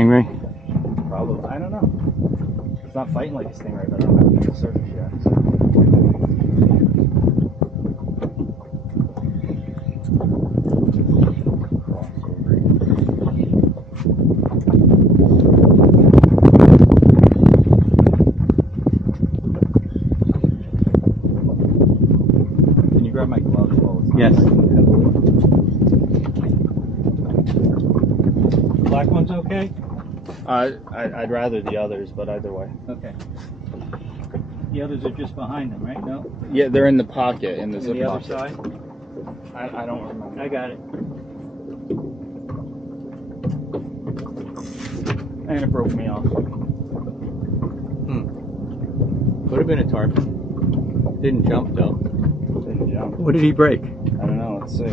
stingray? Probably. I don't know. It's not fighting like a stingray, but I don't have it to the surface yet. So. Can you grab my gloves while it's on? Yes. Black one's okay? I'd rather the others, but either way. Okay. The others are just behind them, right? No? Yeah, they're in the pocket, in the zip the other pocket. side? I don't remember. I got it. And it broke me off. Could have been a tarpon. Didn't jump though. Didn't jump. What did he break? I don't know, let's see.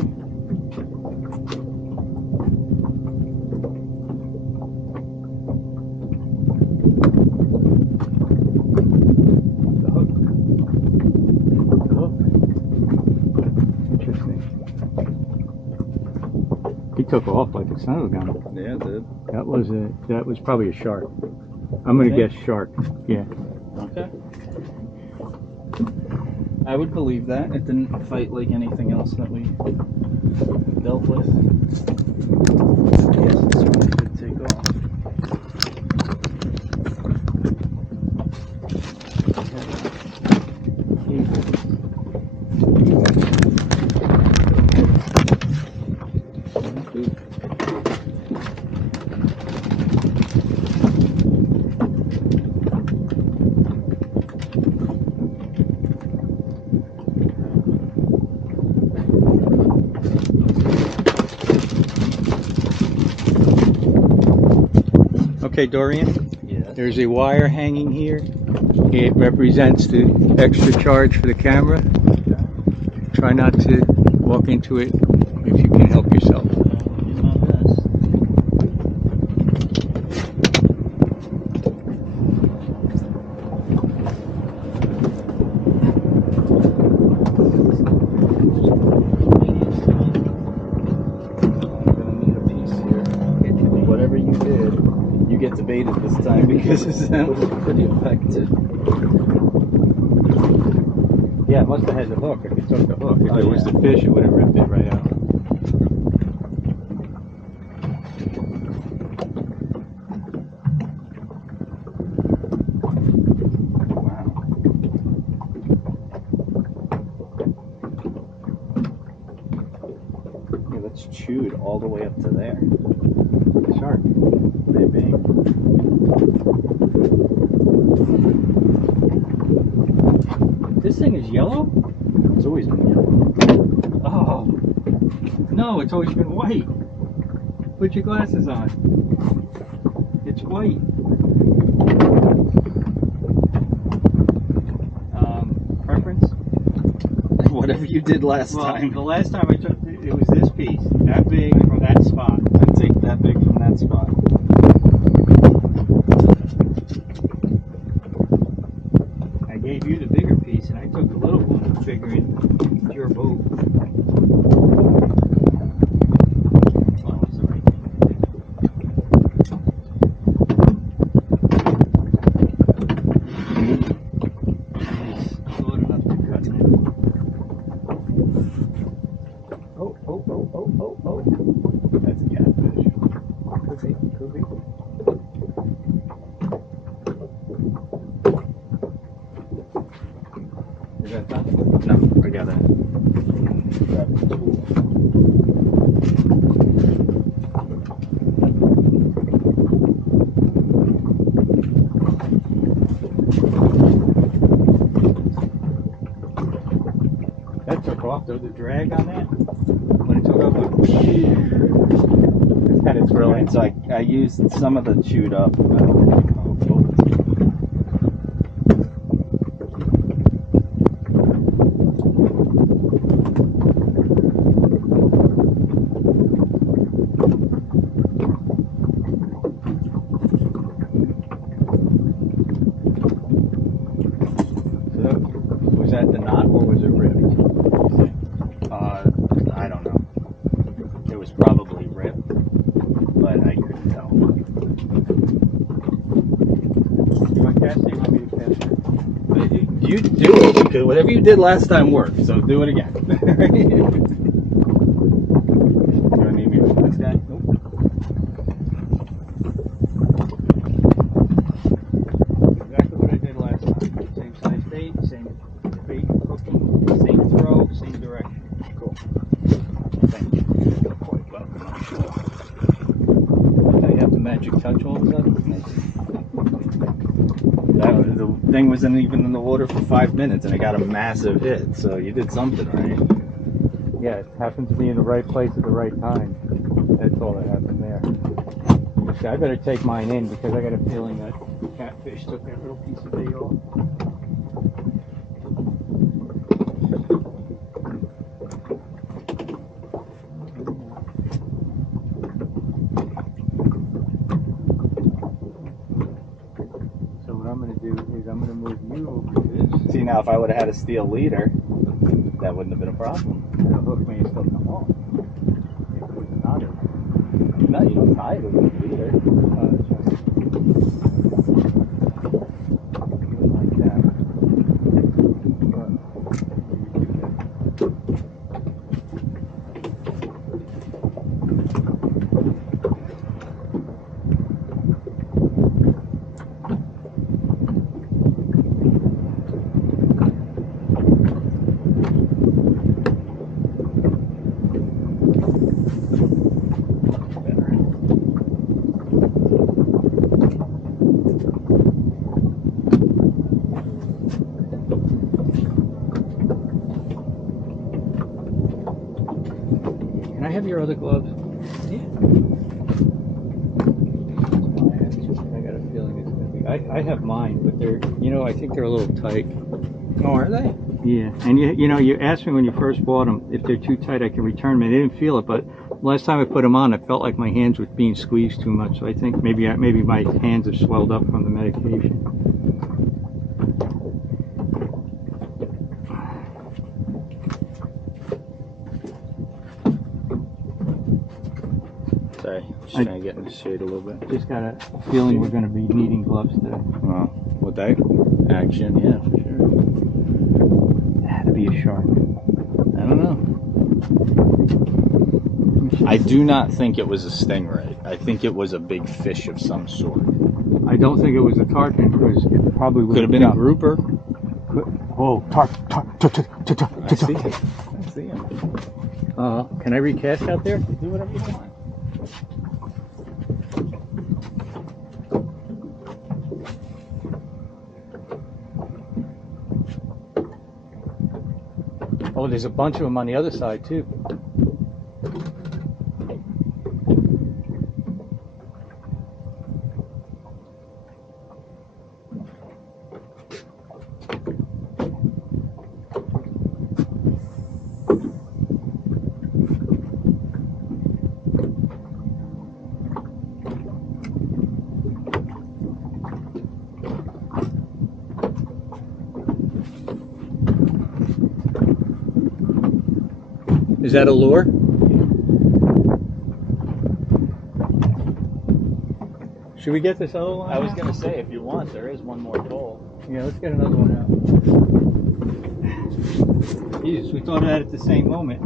The hook. The hook. Interesting. He took off like a son of a gun. Yeah, it did. That was probably a shark. I'm gonna guess shark. Yeah. Okay. I would believe that. It didn't fight like anything else that we dealt with. Yes, this one did take off. Okay, Dorian. Yes. There's a wire hanging here. It represents the extra charge for the camera. Try not to walk into it if you can help yourself. Whatever you did, you get to bait it this time because it sounds pretty effective. Yeah, it must have had the hook. If it took the hook, if Oh, it was yeah. the fish, it would have ripped it right out. Wow. Yeah, that's chewed all the way up to there. Shark. Maybe. This thing is yellow? It's always been yellow. Oh. No, it's always been white. Put your glasses on. It's white. Preference? Whatever you did last Well, time. the last time I took it was this piece, that big from that spot. I'd take that big from that spot. I gave you the bigger piece and I took the little one, figuring it's your boat. Well, it's all right. It's loaded enough to cut it. Oh. That's a catfish. Could be. Is that done? No, I got it. Grab the tool. That took off though, the drag on that. When it took off, like, it's kind of thrilling. So I used some of the chewed up. Was that the knot or was it ripped? I don't know. It was probably ripped, but I couldn't tell. because whatever you did last time worked, so do it again. You don't need me with this guy? Nope. Exactly what I did last time. Same size bait, same bait hooking, same throw, same direction. Cool. Thank you. You're quite welcome, I'm sure. I have the magic touch all of a sudden. The thing wasn't even in the water for 5 minutes and it got a massive hit, so you did something right. Yeah, it happened to be in the right place at the right time. That's all that happened there. Okay, I better take mine in because I got a feeling that catfish took that little piece of bait off. So what I'm going to do is I'm going to move you over to this. See, now if I would have had a steel leader, that wouldn't have been a problem. The hook may still come off. If it was knotted. No, you don't tie it with a leader. That's right. Like that. But can I have your other gloves? Yeah. I got a feeling it's going to be. I have mine, but they're, you know, I think they're a little tight. Oh, are they? Yeah, and you know, you asked me when you first bought them if they're too tight I can return them. I didn't feel it, but last time I put them on, I felt like my hands were being squeezed too much. So I think maybe my hands have swelled up from the medication. Sorry, just trying to get in the shade a little bit. Just got a feeling we're going to be needing gloves today. Well, with that action, yeah, for sure. Had to be a shark. I don't know. I do not think it was a stingray. I think it was a big fish of some sort. I don't think it was a tarpon because it probably would Could have been a grouper. Oh, I see him. I see him. can I recast out there? Do whatever you want. Oh, there's a bunch of them on the other side too. Is that a lure? Should we get this other one? I was going to say, if you want, there is one more pole. Yeah, let's get another one out. Jesus, we thought of that at the same moment.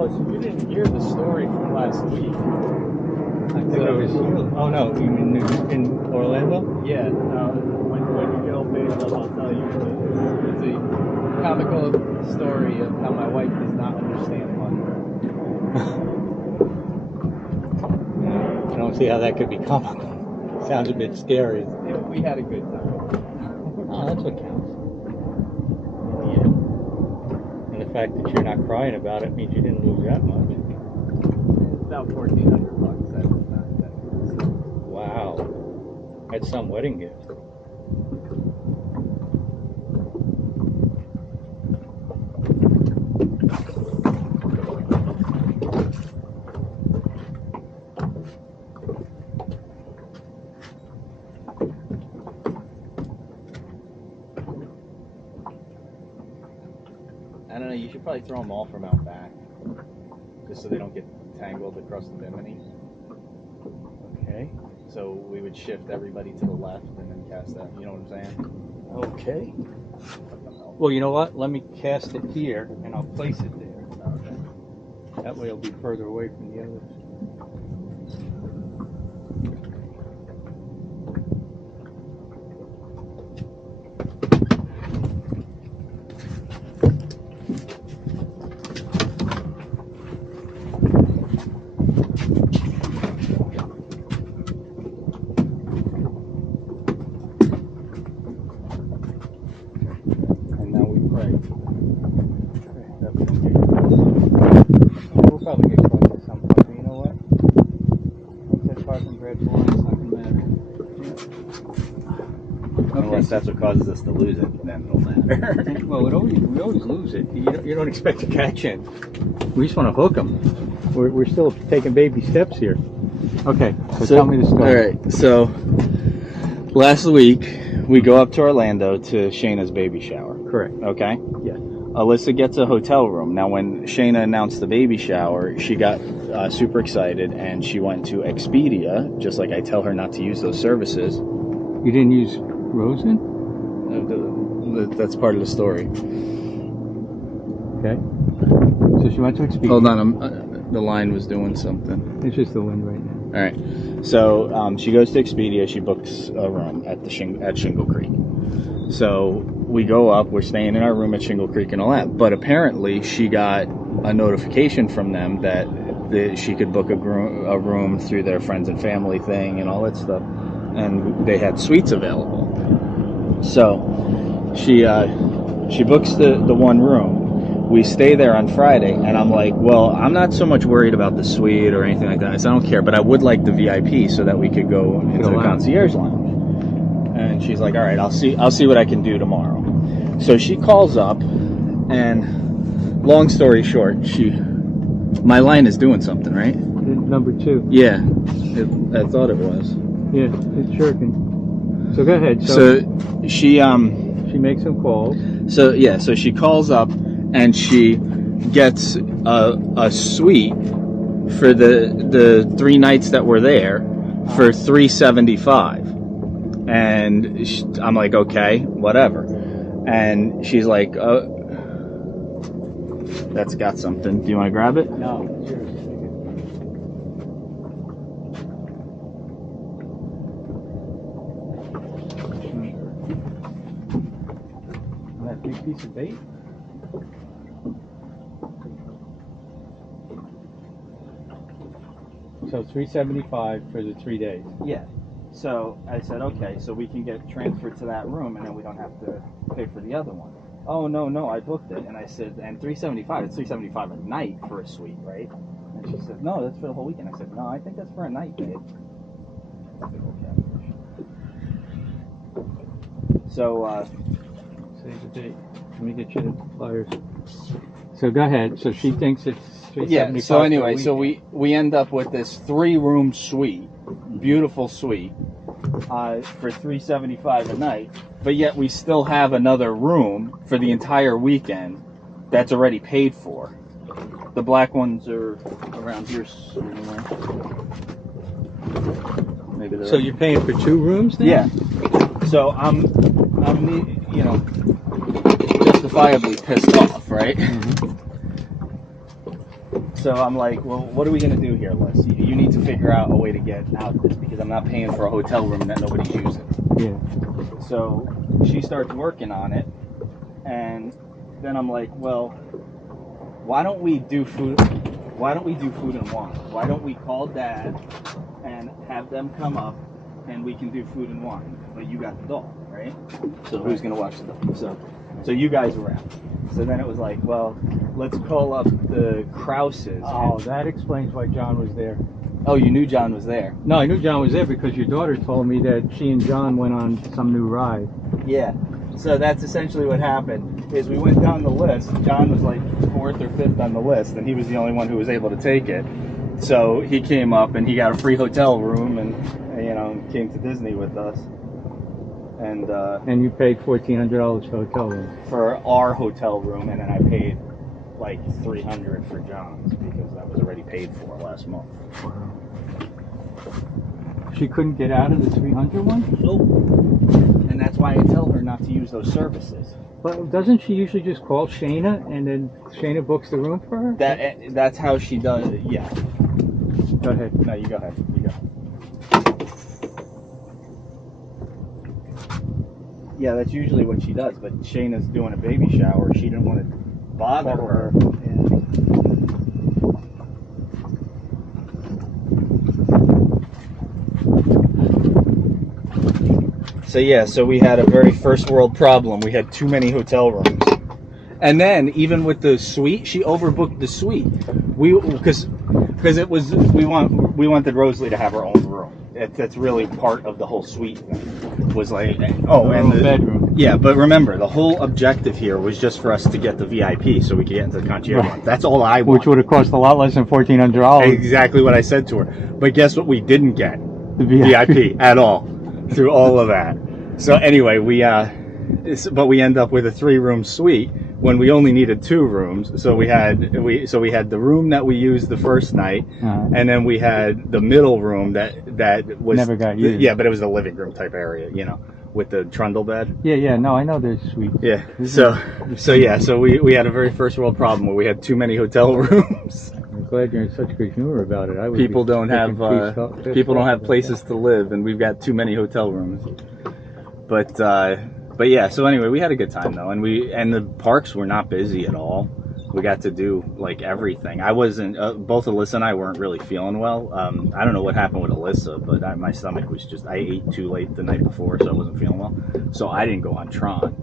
Oh, so you didn't hear the story from last week? I think it was. Oh no, you mean in Orlando? Yeah. When you get all baited up, I'll tell you. It's a comical story of how my wife does not understand money. I don't see how that could be comical. Sounds a bit scary. We had a good time. Oh, that's what counts. Yeah. And the fact that you're not crying about it means you didn't lose that much. About $1,400. That's not that. Wow. That's some wedding gift. I don't know. You should probably throw them all from out back, just so they don't get tangled across the bimini. Okay. So we would shift everybody to the left and then cast that. You know what I'm saying? Okay. Well, you know what? Let me cast it here, and I'll place it there. Okay. That way it'll be further away from the others. And now we pray. That we don't get We'll probably get close at some point, but you know what? Once that parking grad's long, it's not going to matter. Unless that's what causes us to lose it, then it'll matter. Well, we always lose it. You don't expect to catch it. We just want to hook them. We're still taking baby steps here. Okay, so tell me the story. All right. So last week we go up to Orlando to Shayna's baby shower. Correct. Okay. Yeah. Alyssa gets a hotel room. Now, when Shayna announced the baby shower, she got super excited and she went to Expedia, just like I tell her not to use those services. You didn't use Rosen? That's part of the story. Okay. So she went to Expedia. Hold on, the line was doing something. It's just the wind right now. All right. So she goes to Expedia. She books a room at at Shingle Creek. So we go up. We're staying in our room at Shingle Creek and all that. But apparently, she got a notification from them that she could book a room through their friends and family thing and all that stuff, and they had suites available. So she books the one room. We stay there on Friday, and I'm like, well, I'm not so much worried about the suite or anything like that. I said, I don't care, but I would like the VIP so that we could go into the concierge lounge. And she's like, all right, I'll see what I can do tomorrow. So she calls up, and long story short, my line is doing something, right? Number 2. Yeah, I thought it was. Yeah, it's shirking. So go ahead. So she makes some calls. So yeah, so she calls up and she gets a suite for the 3 nights that we're there for $375. And I'm like, okay, whatever. And she's like, that's got something. Do you want to grab it? No, it's yours. That big piece of bait? So $375 for the 3 days. Yeah. So I said, okay, so we can get transferred to that room and then we don't have to pay for the other one. Oh, no, I booked it. And I said, and $375, it's $375 a night for a suite, right? And she said, no, that's for the whole weekend. I said, no, I think that's for a night, babe. So, Save the date. Let me get you the flyers. So go ahead. So she thinks it's $375. yeah, so anyway, so we end up with this 3-room suite, beautiful suite, for $375 a night, but yet we still have another room for the entire weekend that's already paid for. The black ones are around here somewhere. Maybe they're So you're paying for 2 rooms now? yeah. So I'm justifiably pissed off, right? Mm-hmm. So I'm like, well, what are we going to do here, Les? You need to figure out a way to get out of this because I'm not paying for a hotel room that nobody's using. Yeah. So she starts working on it, and then I'm like, well, why don't we do food and wine? Why don't we call Dad and have them come up and we can do food and wine? But you got the dog, right? So who's going to watch the dog? So you guys were out. So then it was like, well, let's call up the Krauses. Oh, that explains why John was there. Oh, you knew John was there. No, I knew John was there because your daughter told me that she and John went on some new ride. Yeah. So that's essentially what happened. Is we went down the list. John was like 4th or 5th on the list, and he was the only one who was able to take it. So he came up and he got a free hotel room, and came to Disney with us. And you paid $1,400 for hotel room. for our hotel room, and then I paid like $300 for John's because that was already paid for last month. She couldn't get out of the 300 one? Nope. And that's why I tell her not to use those services. But doesn't she usually just call Shayna and then Shayna books the room for her? That's how she does it. Yeah. Go ahead. No, you go ahead. You go. Yeah, that's usually what she does. But Shayna's doing a baby shower. She didn't want to bother her. So we had a very first world problem. We had too many hotel rooms. And then even with the suite, she overbooked the suite. Because we wanted Rosalie to have her own room. That's really part of the whole suite thing. Was like and the bedroom. Yeah, but remember the whole objective here was just for us to get the VIP so we could get into the concierge. Right. That's all I wanted. Which would have cost a lot less than $1,400. Exactly what I said to her. But guess what? We didn't get The VIP at all through all of that. So anyway, we end up with a 3-room suite when we only needed 2 rooms. So we had the room that we used the first night, and then we had the middle room that was never got used. Yeah, but it was the living room type area, with the trundle bed. Yeah. No, I know there's suites. Yeah. So we had a very first world problem where we had too many hotel rooms. I'm glad you're in such good humor about it. People don't have places to live, and we've got too many hotel rooms. But yeah, so anyway, we had a good time though, and the parks were not busy at all. We got to do like everything. I wasn't both Alyssa and I weren't really feeling well. I don't know what happened with Alyssa, but my stomach was I ate too late the night before, so I wasn't feeling well. So I didn't go on Tron,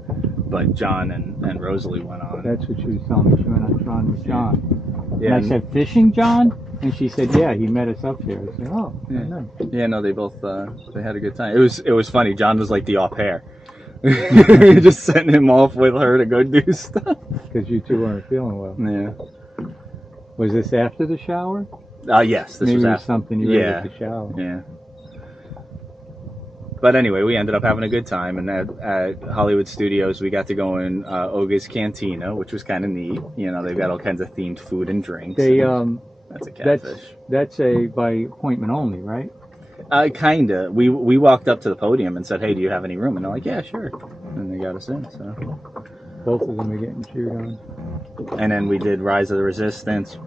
but John and Rosalie went on. That's what she was telling me. She went on Tron with John. Yeah, and I said, "Fishing, John?" And she said, "Yeah, he met us up there." I said, "Oh, yeah. no." Yeah, no, they both they had a good time. It was funny. John was like the au pair. Just sending him off with her to go do stuff. Because you two weren't feeling well. Yeah. Was this after the shower? Yes, this Maybe was it was after. something you ate at the shower. Yeah. But anyway, we ended up having a good time, and at Hollywood Studios, we got to go in Oga's Cantina, which was kind of neat. They've got all kinds of themed food and drinks. That's a catfish. That's a by appointment only, right? Kinda. We walked up to the podium and said, "Hey, do you have any room?" And they're like, "Yeah, sure." And they got us in. So both of them are getting chewed on. And then we did Rise of the Resistance.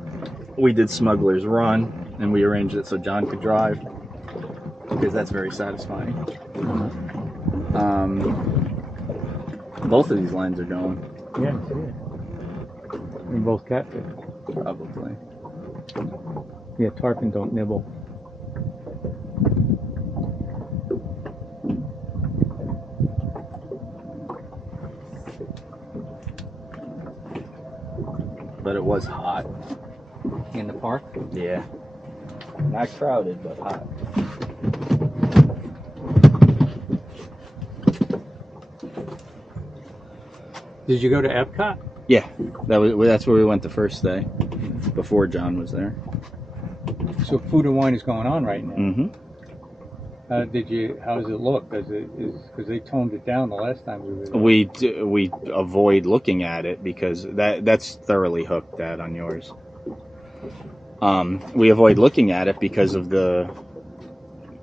We did Smuggler's Run, and we arranged it so John could drive because that's very satisfying. Both of these lines are going. Yeah, I see it. And both catfish. Probably. Yeah, tarpon don't nibble. But it was hot. In the park? Yeah. Not crowded, but hot. Did you go to Epcot? Yeah, that's where we went the first day, before John was there. So Food and Wine is going on right now. Mm-hmm. How does it look? Because they toned it down the last time we were there. We avoid looking at it because that's thoroughly hooked at on yours. We avoid looking at it because of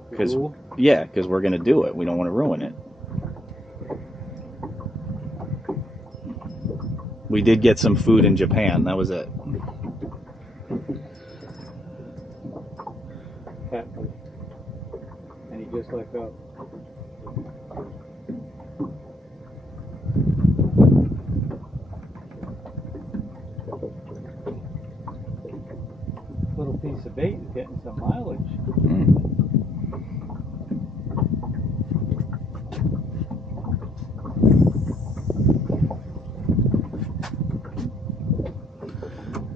because we're gonna do it. We don't want to ruin it. We did get some food in Japan. That was it. Catfish. And he just let go. Little piece of bait is getting some mileage.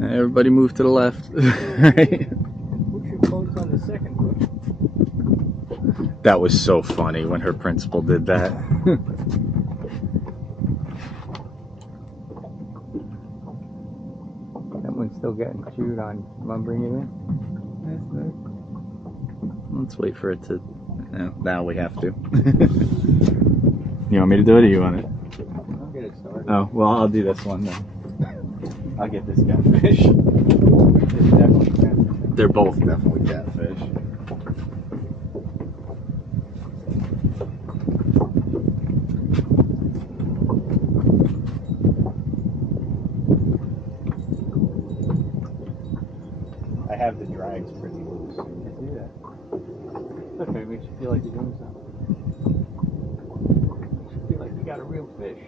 Everybody move to the left. Right? Put your clothes on the second foot. That was so funny when her principal did that. That one's still getting chewed on. Want to bring it in? Let's wait for it to... now we have to. You want me to do it or you want it? I'll get it started. Oh, well, I'll do this one then. I'll get this catfish. It's definitely catfish. They're both definitely catfish. I have the drags pretty loose. You can do that. It's okay, it makes you feel like you're doing something. Makes you feel like you got a real fish.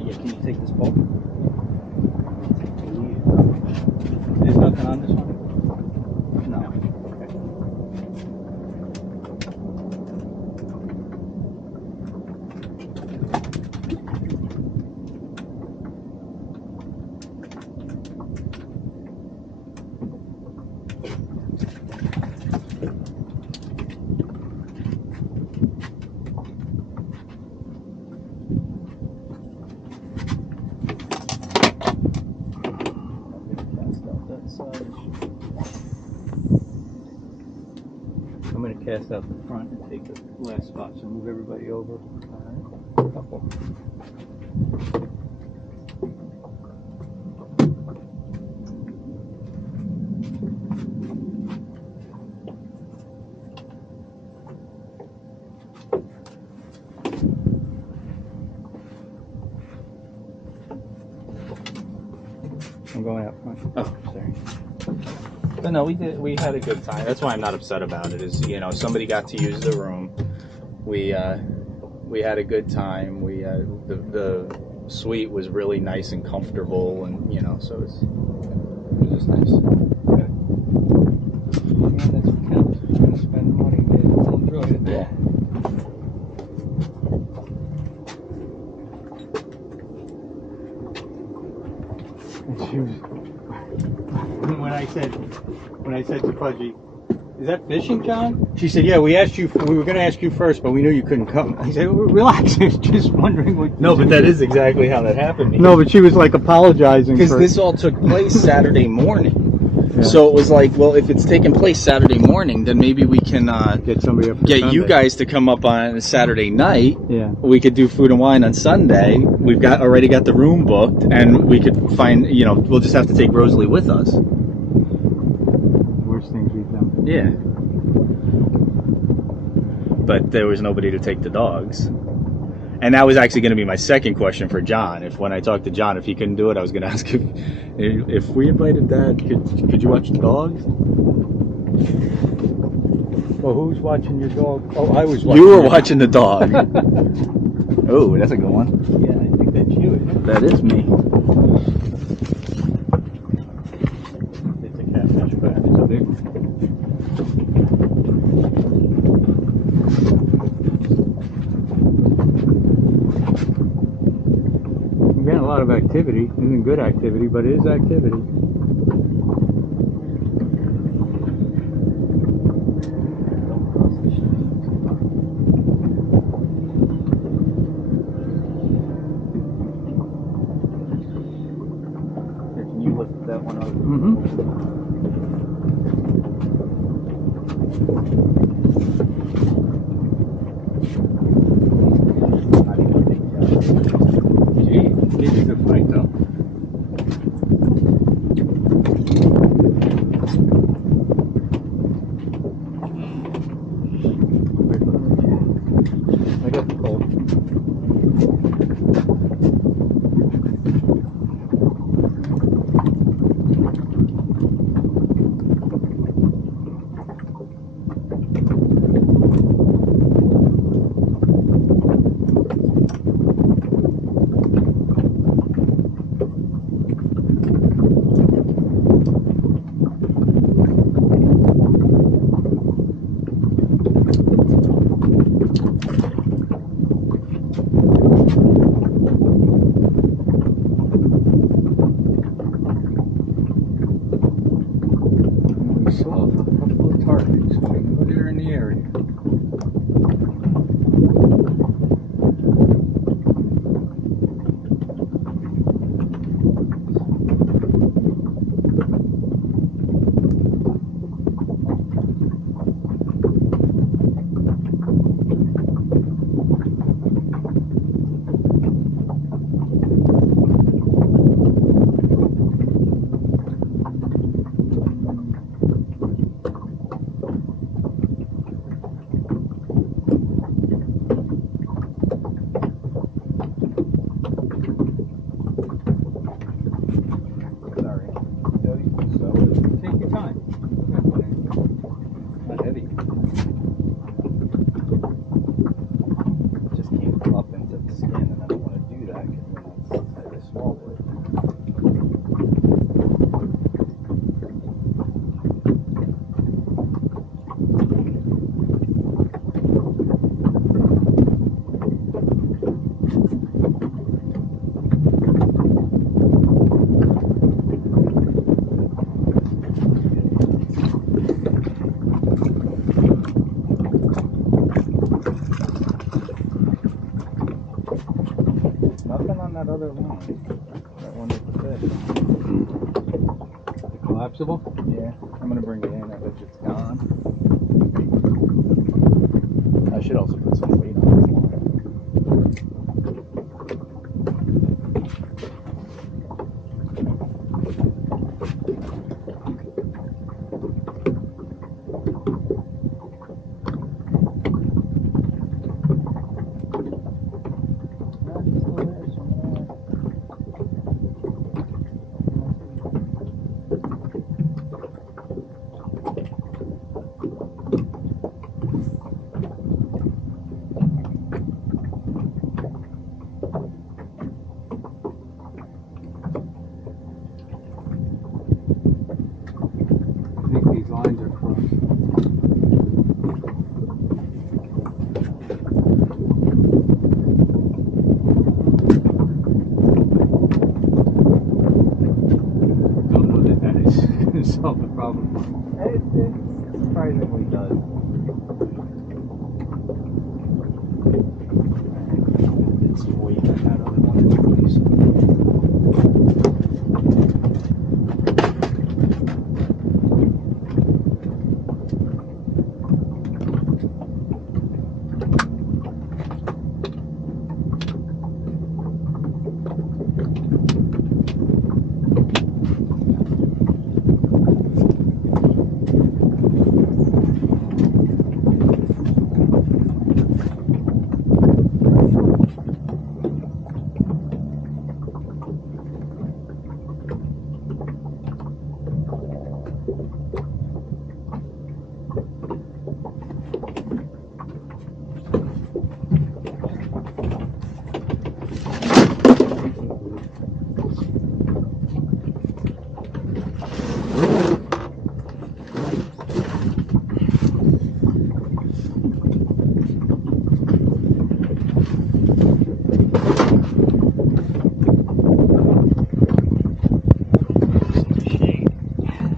Yeah, can you take this bolt? There's nothing on this one? No. Okay. I'm going to cast out the front and take the last spot, so move everybody over. Alright. Couple. I'm going out front. Oh, sorry. But no, we had a good time. That's why I'm not upset about it. Is, you know, somebody got to use the room. We had a good time. The suite was really nice and comfortable, and you know, so it was just nice. Good. Yeah, that's what counts. If you're going to spend money, man, enjoy it. Yeah. And she was, when I said to Pudgy, "Is that fishing, John?" She said, "Yeah, we were going to ask you first, but we knew you couldn't come." I said, well, "Relax, I was just wondering what." No, but that is exactly how that happened. No, but she was like apologizing Because for this all took place Saturday morning. Yeah. So it was like, well, if it's taking place Saturday morning, then maybe we can get somebody up. For get you Sunday. guys to come up on a Saturday night. Yeah. We could do food and wine on Sunday. We've already got the room booked, and we could find, you know, we'll just have to take Rosalie with us. Worst things we've done. Yeah. But there was nobody to take the dogs. And that was actually going to be my second question for John. When I talked to John, if he couldn't do it, I was going to ask if we invited Dad, could you watch the dogs? Well, who's watching your dog? Oh, I was watching. You were watching the dog. Oh, that's a good one. Yeah, I think that's you, isn't it? That is me. It's a catfish, but it's a big one. We're getting a lot of activity. It isn't good activity, but it is activity. Can you lift that one up? Gee, this is a good fight, though. I got the pole. We saw a couple of targets. Look at her in the area. nothing on that other line. That one with the fish. Collapsible? Yeah, I'm gonna bring it in. I bet it's gone. I should also put some weight on this line. I think these lines are crossed. Don't know that that is going to solve the problem. It surprisingly does. It's weight on that other one, please.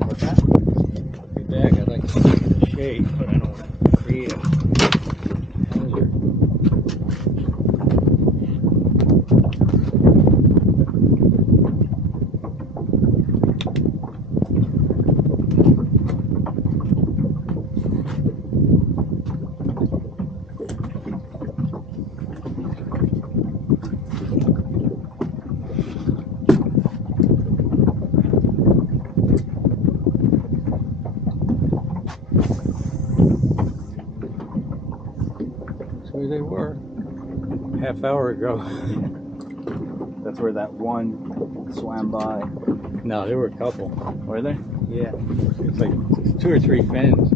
What's that? Bag, I'd like to see the shade, but I don't want to create a hazard. That's where they were half hour ago. That's where that one swam by. No, there were a couple. Were they? Yeah, it's like 2 or 3 fins.